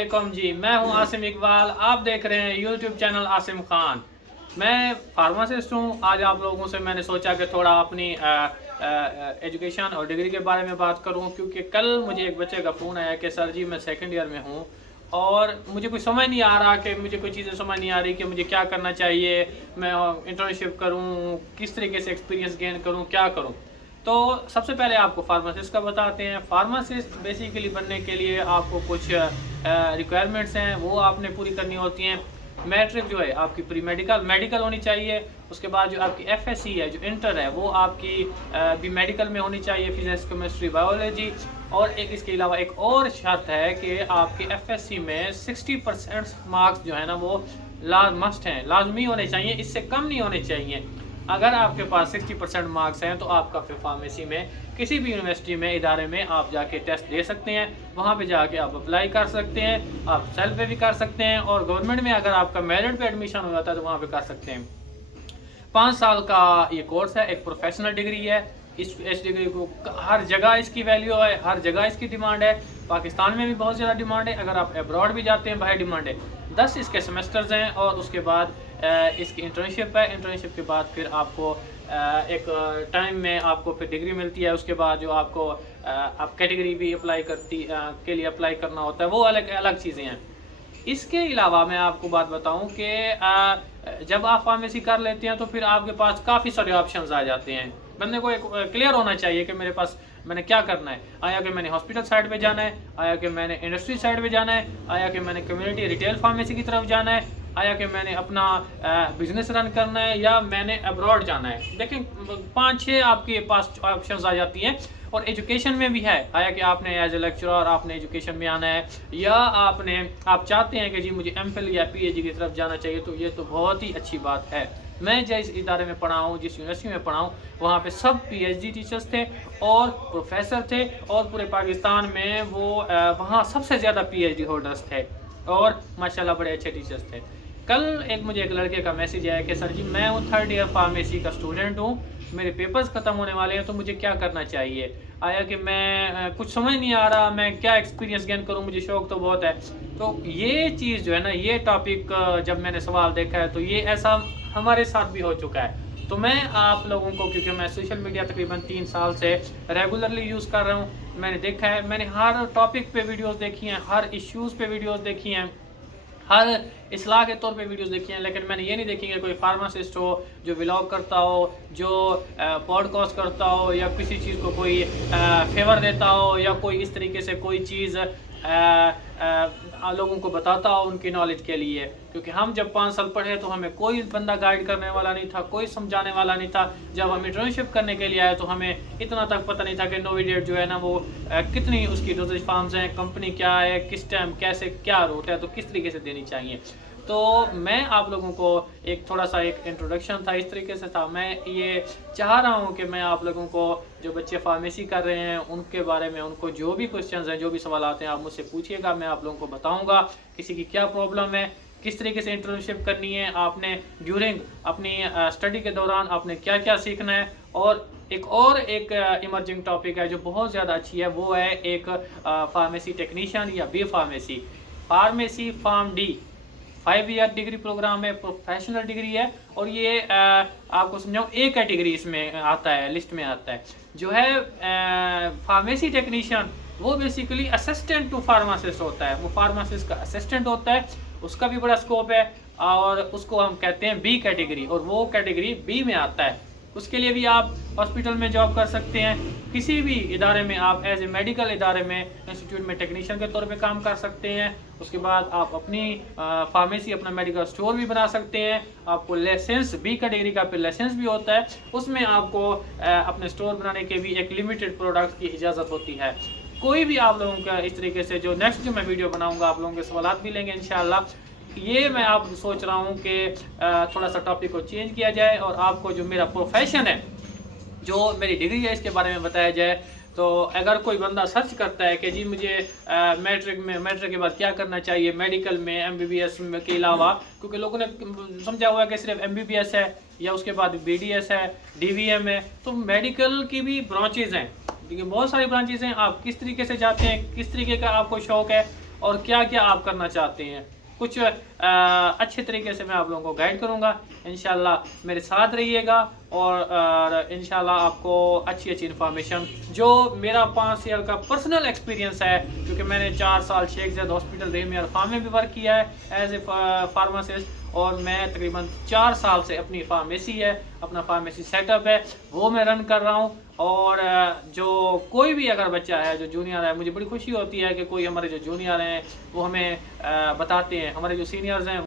वालेकुम जी, मैं हूं आसिम इकबाल। आप देख रहे हैं यूट्यूब चैनल आसिम खान। मैं फार्मासिस्ट हूं। आज आप लोगों से मैंने सोचा कि थोड़ा अपनी एजुकेशन और डिग्री के बारे में बात करूं, क्योंकि कल मुझे एक बच्चे का फ़ोन आया कि सर जी मैं सेकंड ईयर में हूं और मुझे कुछ समझ नहीं आ रहा, कि मुझे कोई चीज़ें समझ नहीं आ रही कि मुझे क्या करना चाहिए। मैं इंटर्नशिप करूँ, किस तरीके से एक्सपीरियंस गेन करूँ, क्या करूँ। तो सबसे पहले आपको फार्मासिस्ट का बताते हैं। फार्मासिस्ट बेसिकली बनने के लिए आपको कुछ रिक्वायरमेंट्स हैं, वो आपने पूरी करनी होती हैं। मैट्रिक जो है आपकी प्री मेडिकल मेडिकल होनी चाहिए। उसके बाद जो आपकी एफएससी है, जो इंटर है, वो आपकी भी मेडिकल में होनी चाहिए, फिजिक्स केमिस्ट्री बायोलॉजी। और एक इसके अलावा एक और शर्त है कि आपकी एफएससी में 60% मार्क्स जो है ना वो मस्ट हैं, लाजमी होने चाहिए, इससे कम नहीं होने चाहिए। अगर आपके पास 60% मार्क्स हैं तो आपका फिर फार्मेसी में किसी भी यूनिवर्सिटी में, इदारे में आप जाके टेस्ट दे सकते हैं। वहाँ पे जाके आप अप्लाई कर सकते हैं, आप सेल्फ पे भी कर सकते हैं, और गवर्नमेंट में अगर आपका मेरिट पे एडमिशन हो जाता है तो वहाँ पे कर सकते हैं। 5 साल का ये कोर्स है, एक प्रोफेशनल डिग्री है। इस डिग्री को हर जगह इसकी वैल्यू है, हर जगह इसकी डिमांड है। पाकिस्तान में भी बहुत ज़्यादा डिमांड है, अगर आप अब्रॉड भी जाते हैं बाहर डिमांड है। 10 इसके सेमेस्टर्स हैं और उसके बाद इसकी इंटर्नशिप है। इंटर्नशिप के बाद फिर आपको एक टाइम में आपको फिर डिग्री मिलती है। उसके बाद जो आपको आप कैटेगरी भी अप्लाई के लिए अप्लाई करना होता है, वो अलग अलग चीज़ें हैं। इसके अलावा मैं आपको बात बताऊं कि जब आप फार्मेसी कर लेते हैं तो फिर आपके पास काफ़ी सारे ऑप्शंस आ जाते हैं। बंदे को एक क्लियर होना चाहिए कि मेरे पास मैंने क्या करना है। आया कि मैंने हॉस्पिटल साइड पे जाना है, आया कि मैंने इंडस्ट्री साइड पे जाना है, आया कि मैंने कम्युनिटी रिटेल फार्मेसी की तरफ जाना है, आया कि मैंने अपना बिजनेस रन करना है, या मैंने अब्रॉड जाना है। देखें 5-6 आपके पास ऑप्शंस आ जाती हैं। और एजुकेशन में भी है, आया कि आपने एज ए लेक्चरर आपने एजुकेशन में आना है, या आप चाहते हैं कि जी मुझे एमफिल या पीएचडी की तरफ जाना चाहिए, तो ये तो बहुत ही अच्छी बात है। मैं जिस इदारे में पढ़ा हूँ, जिस यूनिवर्सिटी में पढ़ा हूँ, वहाँ पे सब पीएचडी टीचर्स थे और प्रोफेसर थे, और पूरे पाकिस्तान में वो वहाँ सबसे ज़्यादा पीएचडी होल्डर्स थे, और माशाल्लाह बड़े अच्छे टीचर्स थे। कल मुझे एक लड़के का मैसेज आया कि सर जी मैं हूँ 3rd ईयर फार्मेसी का स्टूडेंट हूँ, मेरे पेपर्स ख़त्म होने वाले हैं, तो मुझे क्या करना चाहिए। आया कि मैं कुछ समझ नहीं आ रहा, मैं क्या एक्सपीरियंस गेन करूँ, मुझे शौक तो बहुत है। तो ये चीज़ जो है ना, ये टॉपिक जब मैंने सवाल देखा है तो ये ऐसा हमारे साथ भी हो चुका है। तो मैं आप लोगों को, क्योंकि मैं सोशल मीडिया तकरीबन 3 साल से रेगुलरली यूज़ कर रहा हूँ, मैंने देखा है, मैंने हर टॉपिक पे वीडियोस देखी हैं, हर इश्यूज़ पे वीडियोस देखी हैं, हर इस्लाह के तौर पे वीडियोस देखी हैं, लेकिन मैंने ये नहीं देखी कि कोई फार्मासिस्ट हो जो व्लॉग करता हो, जो पॉडकास्ट करता हो, या किसी चीज़ को कोई फेवर देता हो, या कोई इस तरीके से कोई चीज़ लोगों को बताता हो उनकी नॉलेज के लिए। क्योंकि हम जब 5 साल पढ़े तो हमें कोई बंदा गाइड करने वाला नहीं था, कोई समझाने वाला नहीं था। जब हम इंटर्नशिप करने के लिए आए तो हमें इतना तक पता नहीं था कि नोविडेट जो है ना वो कितनी उसकी डोजेज फार्म्स हैं, कंपनी क्या है, किस टाइम कैसे क्या रूट है, तो किस तरीके से देनी चाहिए। तो मैं आप लोगों को एक थोड़ा सा एक इंट्रोडक्शन था, इस तरीके से था। मैं ये चाह रहा हूँ कि मैं आप लोगों को, जो बच्चे फार्मेसी कर रहे हैं, उनके बारे में, उनको जो भी क्वेश्चंस हैं, जो भी सवाल आते हैं, आप मुझसे पूछिएगा, मैं आप लोगों को बताऊँगा किसी की क्या प्रॉब्लम है, किस तरीके से इंटर्नशिप करनी है, आपने ड्यूरिंग अपनी स्टडी के दौरान आपने क्या क्या सीखना है। और एक इमर्जिंग टॉपिक है जो बहुत ज़्यादा अच्छी है, वो है एक फार्मेसी टेक्नीशियन या B pharmacy Pharm D 5 year degree program है, प्रोफेशनल डिग्री है। और ये आपको समझाऊँ, एक कैटेगरी इसमें आता है, लिस्ट में आता है, जो है फार्मेसी टेक्नीशियन। वो बेसिकली असिस्टेंट टू फार्मासिस्ट होता है, वो फार्मासिस्ट का असिस्टेंट होता है, उसका भी बड़ा स्कोप है, और उसको हम कहते हैं बी कैटेगरी, और वो कैटेगरी बी में आता है। उसके लिए भी आप हॉस्पिटल में जॉब कर सकते हैं, किसी भी इदारे में आप एज ए मेडिकल इदारे में, इंस्टीट्यूट में टेक्नीशियन के तौर पे काम कर सकते हैं। उसके बाद आप अपनी फार्मेसी, अपना मेडिकल स्टोर भी बना सकते हैं। आपको लाइसेंस, बी कैटेगरी का फिर लाइसेंस भी होता है, उसमें आपको अपने स्टोर बनाने के भी एक लिमिटेड प्रोडक्ट की इजाज़त होती है। कोई भी आप लोगों का इस तरीके से, जो नेक्स्ट जो मैं वीडियो बनाऊँगा, आप लोगों के सवाल भी लेंगे इंशाल्लाह। ये मैं आप सोच रहा हूँ कि थोड़ा सा टॉपिक को चेंज किया जाए, और आपको जो मेरा प्रोफेशन है, जो मेरी डिग्री है, इसके बारे में बताया जाए। तो अगर कोई बंदा सर्च करता है कि जी मुझे मैट्रिक के बाद क्या करना चाहिए मेडिकल में, एमबीबीएस के अलावा, क्योंकि लोगों ने समझा हुआ है कि सिर्फ एमबीबीएस है, या उसके बाद बीडीएस है, डीवीएम है। तो मेडिकल की भी ब्रांचेज हैं, देखिए बहुत सारी ब्रांचेज हैं। आप किस तरीके से जाते हैं, किस तरीके का आपको शौक है, और क्या क्या आप करना चाहते हैं। कुछ अच्छे तरीके से मैं आप लोगों को गाइड करूंगा। इंशाल्लाह मेरे साथ रहिएगा और इंशाल्लाह आपको अच्छी अच्छी इन्फॉर्मेशन, जो मेरा 5 साल का पर्सनल एक्सपीरियंस है, क्योंकि मैंने 4 साल शेख ज़ैद हॉस्पिटल रेमियर फार्म में भी वर्क किया है एज ए फार्मासिस्ट, और मैं तकरीबन 4 साल से अपनी फार्मेसी है, अपना फार्मेसी सेटअप है, वो मैं रन कर रहा हूँ। और जो कोई भी अगर बच्चा है जो जूनियर है, मुझे बड़ी खुशी होती है कि कोई हमारे जो जूनियर हैं वो हमें बताते हैं, हमारे जो सीनियर्स हैं